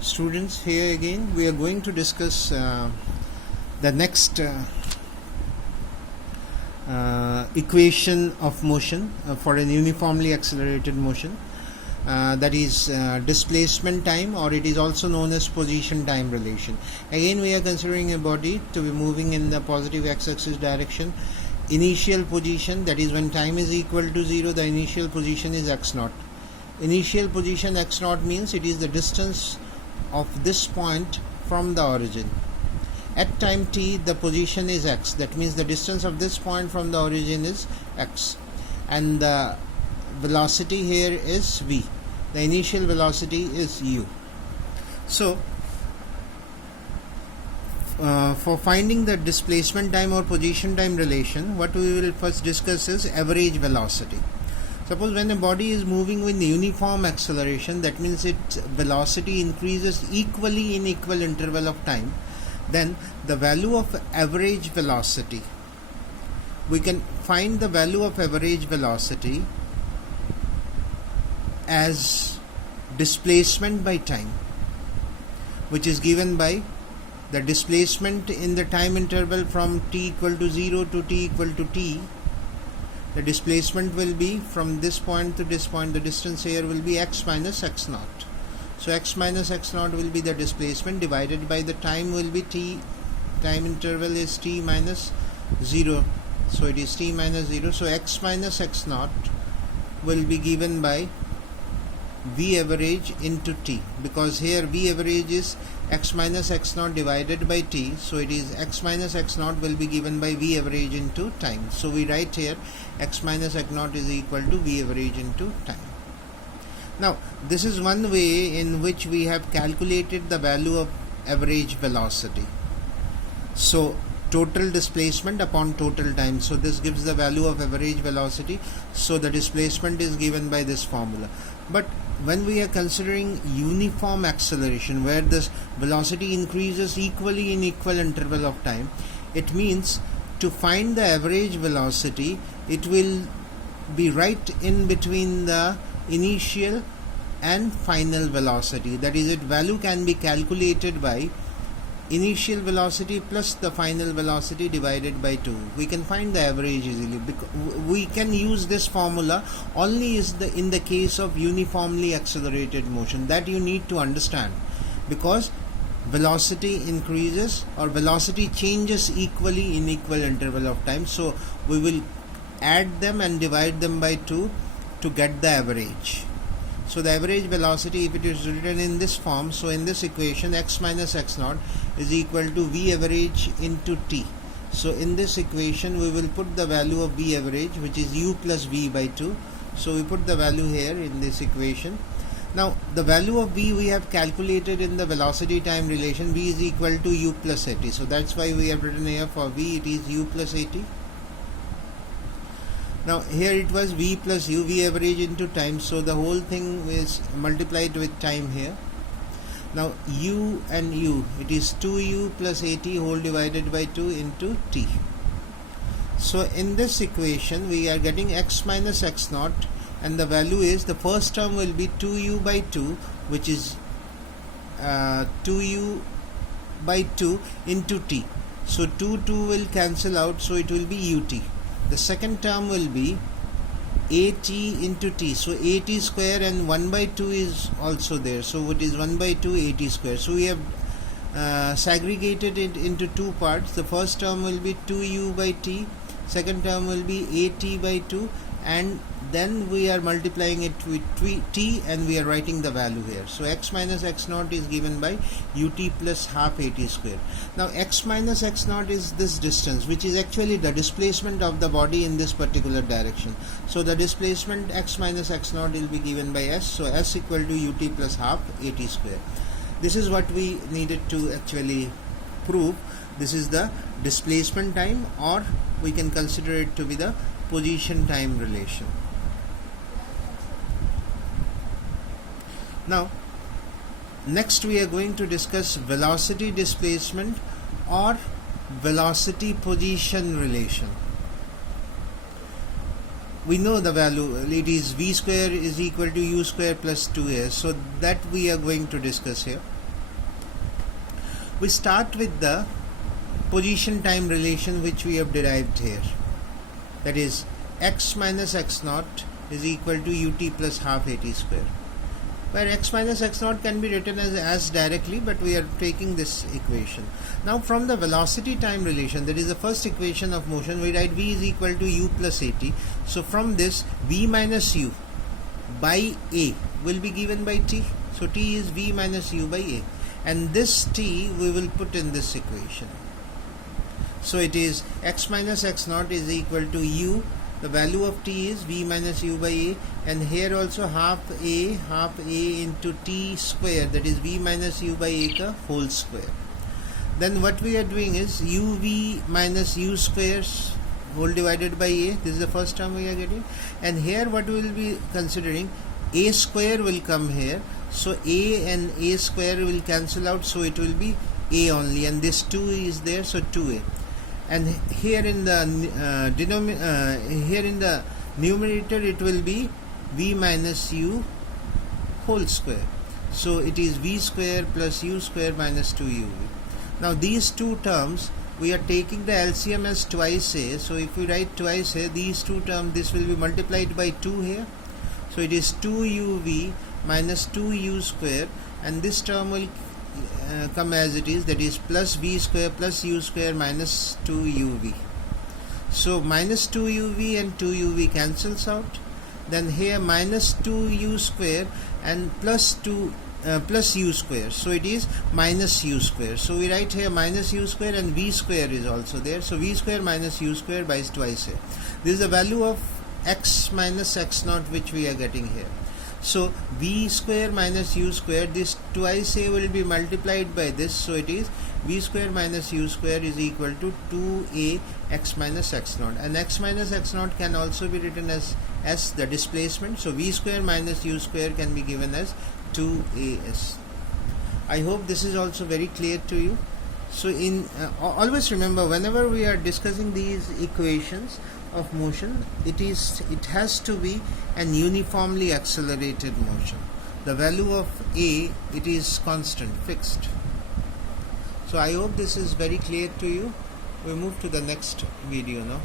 Students, here again we are going to discuss the next equation of motion for an uniformly accelerated motion, that is displacement time, or it is also known as position time relation. Again, we are considering a body to be moving in the positive x-axis direction. Initial position, that is when time is equal to 0, the initial position is x0. Initial position x0 means it is the distance of this point from the origin. At time t, the position is x, that means the distance of this point from the origin is x, and the velocity here is v. The initial velocity is u. So for finding the displacement time or position time relation, what we will first discuss is average velocity. Suppose when a body is moving with uniform acceleration, that means its velocity increases equally in equal interval of time, then the value of average velocity, we can find the value of average velocity as displacement by time, which is given by the displacement in the time interval from t equal to 0 to t equal to t. The displacement will be from this point to this point. The distance here will be x minus x0. So x minus x0 will be the displacement, divided by the time will be t. Time interval is t minus 0. So it is t minus 0. So x minus x0 will be given by v average into t, because here v average is x minus x0 divided by t, so it is x minus x0 will be given by v average into time. So we write here x minus x0 is equal to v average into time. Now this is one way in which we have calculated the value of average velocity. So total displacement upon total time, so this gives the value of average velocity. So the displacement is given by this formula. But when we are considering uniform acceleration, where this velocity increases equally in equal interval of time, it means to find the average velocity, it will be right in between the initial and final velocity. That is, its value can be calculated by initial velocity plus the final velocity divided by 2. We can find the average easily, because we can use this formula only in the case of uniformly accelerated motion. That you need to understand, because velocity increases or velocity changes equally in equal interval of time. So we will add them and divide them by 2 to get the average. So the average velocity, if it is written in this form, so in this equation x minus x0 is equal to v average into t. So in this equation we will put the value of v average, which is u plus v by 2. So we put the value here in this equation. Now the value of v we have calculated in the velocity time relation. V is equal to u plus at. So that's why we have written here for v it is u plus at. Now here it was v plus u, v average into time, so the whole thing is multiplied with time here. Now u and u, it is 2u plus at whole divided by 2 into t. So in this equation we are getting x minus x0, and the value is, the first term will be 2u by 2, which is 2u by 2 into t. So 2 will cancel out, so it will be ut. The second term will be at into t, so at square, and 1 by 2 is also there, so it is 1 by 2 at square. So we have segregated it into two parts. The first term will be 2u by t, second term will be at by 2, and then we are multiplying it with t, and we are writing the value here. So x minus x0 is given by ut plus half at square. Now x minus x0 is this distance, which is actually the displacement of the body in this particular direction. So the displacement x minus x0 will be given by s, so s equal to ut plus half at square. This is what we needed to actually prove. This is the displacement time, or we can consider it to be the position time relation. Now next we are going to discuss velocity displacement or velocity position relation. we know the value, it is v square is equal to u square plus 2a, so that we are going to discuss here. We start with the position time relation which we have derived here, that is x minus x naught is equal to ut plus half at square, where x minus x naught can be written as directly, but we are taking this equation. Now from the velocity time relation, that is the first equation of motion, we write v is equal to u plus at. So from this, v minus u by a will be given by t. So t is v minus u by a, and this t we will put in this equation. So it is x minus x naught is equal to u, the value of t is v minus u by a, and here also half a into t square, that is v minus u by a ka whole square. Then what we are doing is uv minus u squares whole divided by a, this is the first term we are getting, and here what we will be considering, a square will come here, so a and a square will cancel out, so it will be a only, and this 2 is there, so 2a. And here in the numerator it will be v minus u whole square, so it is v square plus u square minus 2uv. Now these two terms we are taking the LCM as twice a, so if we write twice a, these two terms, this will be multiplied by 2 here, so it is 2uv minus 2u square, and this term will come as it is, that is plus v square plus u square minus 2uv. So minus 2uv and 2uv cancels out, then here minus 2u square and plus u square, so it is minus u square. So we write here minus u square, and v square is also there, so v square minus u square by twice a. This is the value of x minus x naught which we are getting here. So v square minus u square, this twice a will be multiplied by this, so it is v square minus u square is equal to 2a x minus x naught, and x minus x naught can also be written as the displacement, so v square minus u square can be given as 2as. I hope this is also very clear to you. So in always remember, whenever we are discussing these equations of motion, it has to be an uniformly accelerated motion. The value of a, it is constant, fixed. So I hope this is very clear to you. We move to the next video now.